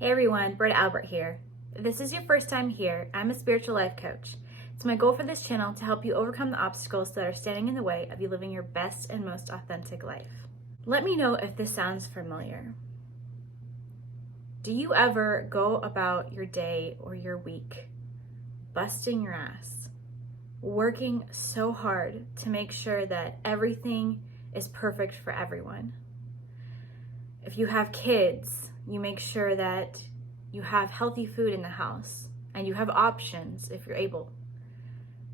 Hey everyone, Britta Albert here. If this is your first time here, I'm a spiritual life coach. It's my goal for this channel to help you overcome the obstacles that are standing in the way of you living your best and most authentic life. Let me know if this sounds familiar. Do you ever go about your day or your week busting your ass, working so hard to make sure that everything is perfect for everyone? If you have kids, you make sure that you have healthy food in the house and you have options if you're able.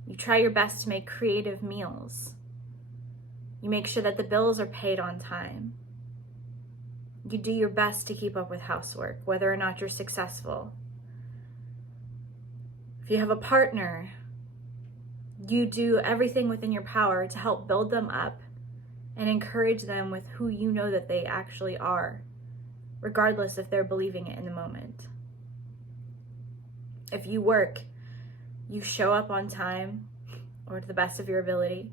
You try your best to make creative meals. You make sure that the bills are paid on time. You do your best to keep up with housework, whether or not you're successful. If you have a partner, you do everything within your power to help build them up and encourage them with who you know that they actually are, regardless if they're believing it in the moment. If you work, you show up on time or to the best of your ability.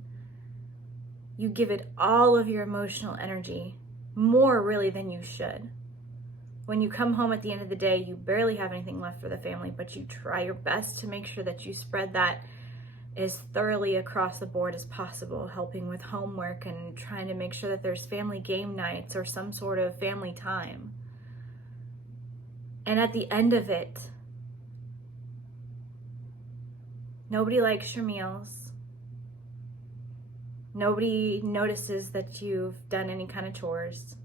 You give it all of your emotional energy, more really than you should. When you come home at the end of the day, you barely have anything left for the family, but you try your best to make sure that you spread that as thoroughly across the board as possible, helping with homework and trying to make sure that there's family game nights or some sort of family time. And at the end of it, nobody likes your meals. Nobody notices that you've done any kind of chores.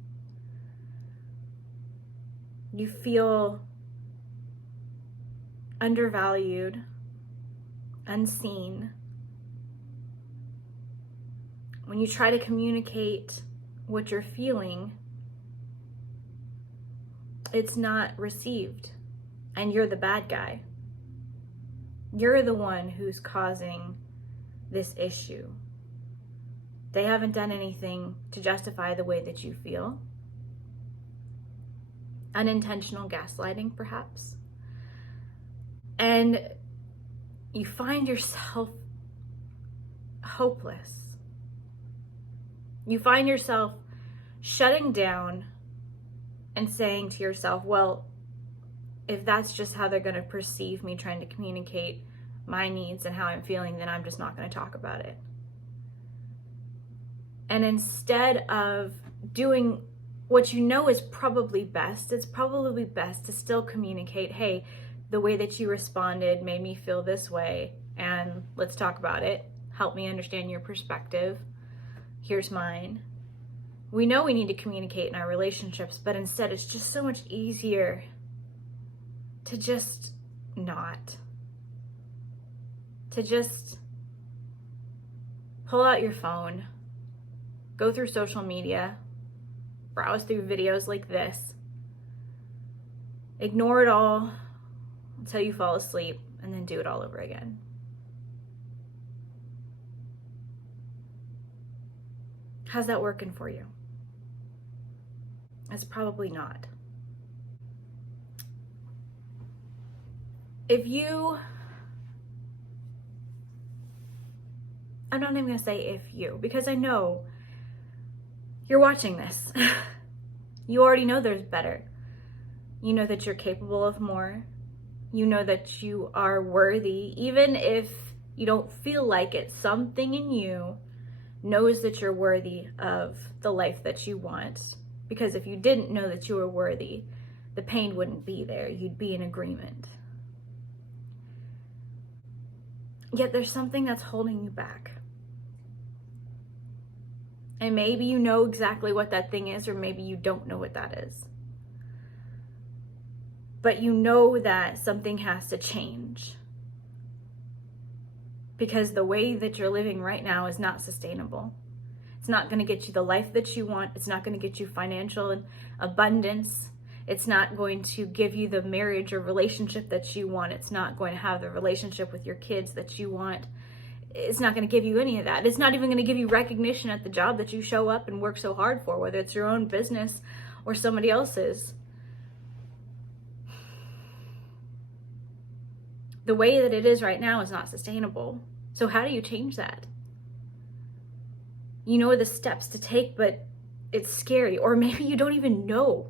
You feel undervalued, unseen. When you try to communicate what you're feeling, it's not received, and you're the bad guy. You're the one who's causing this issue. They haven't done anything to justify the way that you feel. Unintentional gaslighting, perhaps. And you find yourself hopeless. You find yourself shutting down and saying to yourself, well, if that's just how they're going to perceive me trying to communicate my needs and how I'm feeling, then I'm just not going to talk about it. And instead of doing what you know is probably best, it's probably best to still communicate, hey, the way that you responded made me feel this way, and let's talk about it. Help me understand your perspective. Here's mine. We know we need to communicate in our relationships, but instead it's just so much easier to just not. To just pull out your phone, go through social media, browse through videos like this, ignore it all until you fall asleep, and then do it all over again. How's that working for you? It's probably not. I'm not even gonna say if you, because I know you're watching this. You already know there's better. You know that you're capable of more. You know that you are worthy, even if you don't feel like it. Something in you knows that you're worthy of the life that you want. Because if you didn't know that you were worthy, the pain wouldn't be there. You'd be in agreement. Yet there's something that's holding you back. And maybe you know exactly what that thing is, or maybe you don't know what that is. But you know that something has to change. Because the way that you're living right now is not sustainable. It's not going to get you the life that you want. It's not going to get you financial abundance. It's not going to give you the marriage or relationship that you want. It's not going to have the relationship with your kids that you want. It's not going to give you any of that. It's not even going to give you recognition at the job that you show up and work so hard for, whether it's your own business or somebody else's. The way that it is right now is not sustainable. So how do you change that? You know the steps to take, but it's scary. Or maybe you don't even know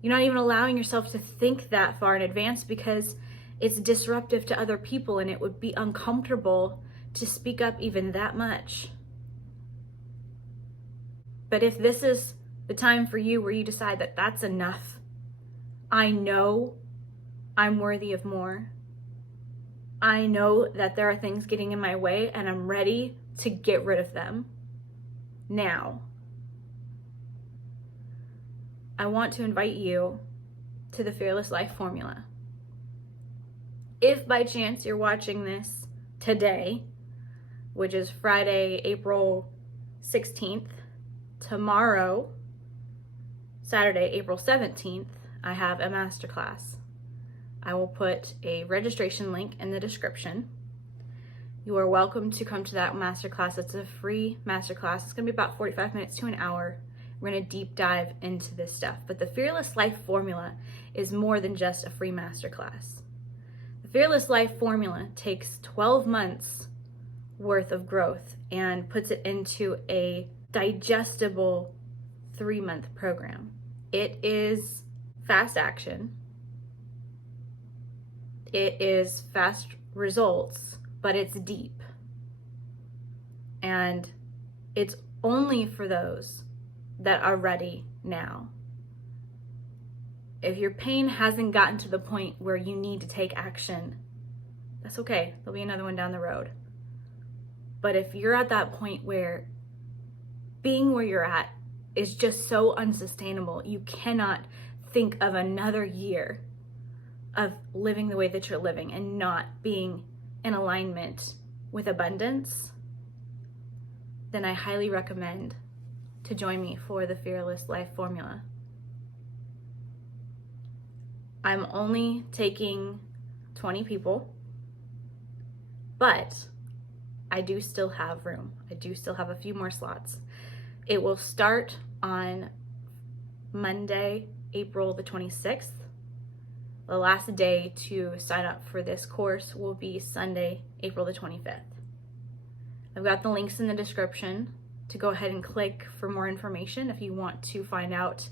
You're not even allowing yourself to think that far in advance because it's disruptive to other people and it would be uncomfortable to speak up even that much. But if this is the time for you where you decide that that's enough, I know I'm worthy of more. I know that there are things getting in my way and I'm ready to get rid of them now. I want to invite you to the Fearless Life Formula. If by chance you're watching this today, which is Friday, April 16th, tomorrow, Saturday, April 17th, I have a masterclass. I will put a registration link in the description. You are welcome to come to that masterclass. It's a free masterclass. It's going to be about 45 minutes to an hour. We're going to deep dive into this stuff. But the Fearless Life Formula is more than just a free masterclass. The Fearless Life Formula takes 12 months worth of growth and puts it into a digestible 3-month program. It is fast action. It is fast results, but it's deep. And it's only for those that are ready now. If your pain hasn't gotten to the point where you need to take action, that's okay. There'll be another one down the road. But if you're at that point where being where you're at is just so unsustainable, you cannot think of another year of living the way that you're living and not being in alignment with abundance, then I highly recommend to join me for the Fearless Life Formula. I'm only taking 20 people, but I do still have room. I do still have a few more slots. It will start on Monday, April the 26th. The last day to sign up for this course will be Sunday, April the 25th. I've got the links in the description to go ahead and click for more information if you want to find out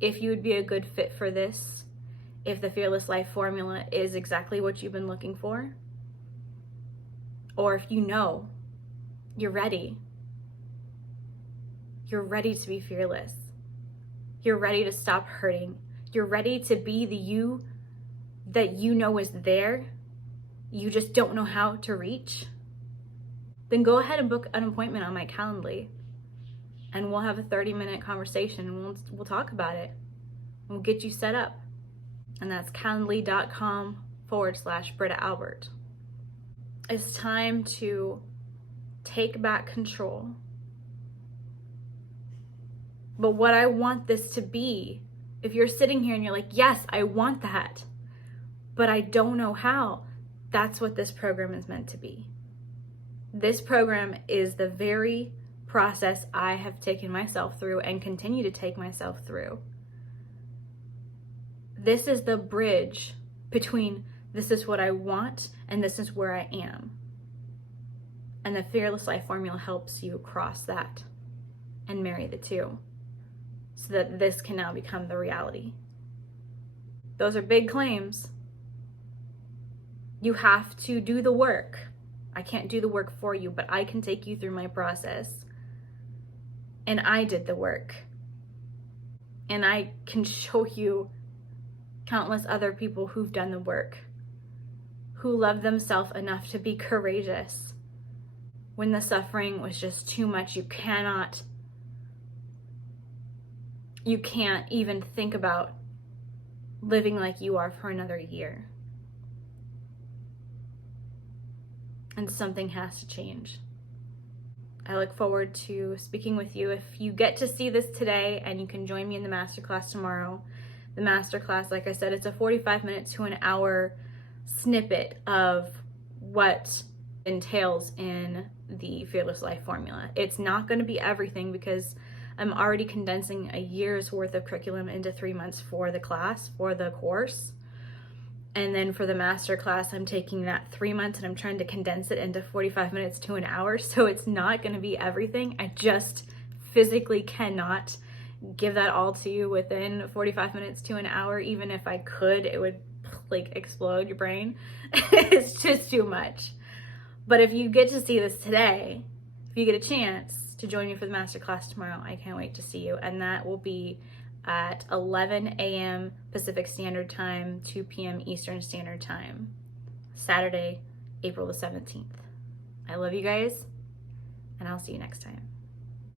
if you would be a good fit for this, if the Fearless Life Formula is exactly what you've been looking for, or if you know you're ready. You're ready to be fearless. You're ready to stop hurting. You're ready to be the you that you know is there. You just don't know how to reach. Then go ahead and book an appointment on my Calendly and we'll have a 30-minute conversation and we'll talk about it. We'll get you set up. And that's calendly.com/Britta Albert. It's time to take back control. But what I want this to be, if you're sitting here and you're like, yes, I want that, but I don't know how, that's what this program is meant to be. This program is the very process I have taken myself through and continue to take myself through. This is the bridge between this is what I want and this is where I am. And the Fearless Life Formula helps you cross that and marry the two so that this can now become the reality. Those are big claims. You have to do the work. I can't do the work for you, but I can take you through my process. And I did the work. And I can show you countless other people who've done the work, who love themselves enough to be courageous when the suffering was just too much. You can't even think about living like you are for another year. And something has to change. I look forward to speaking with you. If you get to see this today and you can join me in the masterclass tomorrow, the masterclass, like I said, it's a 45-minute to an hour snippet of what entails in the Fearless Life Formula. It's not going to be everything because I'm already condensing a year's worth of curriculum into 3 months for the class, for the course. And then for the masterclass, I'm taking that 3 months and I'm trying to condense it into 45 minutes to an hour. So it's not going to be everything. I just physically cannot give that all to you within 45 minutes to an hour. Even if I could, it would like explode your brain. It's just too much. But if you get to see this today, if you get a chance to join me for the masterclass tomorrow, I can't wait to see you. And that will be at 11 a.m. Pacific Standard Time, 2 p.m. Eastern Standard Time, Saturday, April the 17th. I love you guys, and I'll see you next time.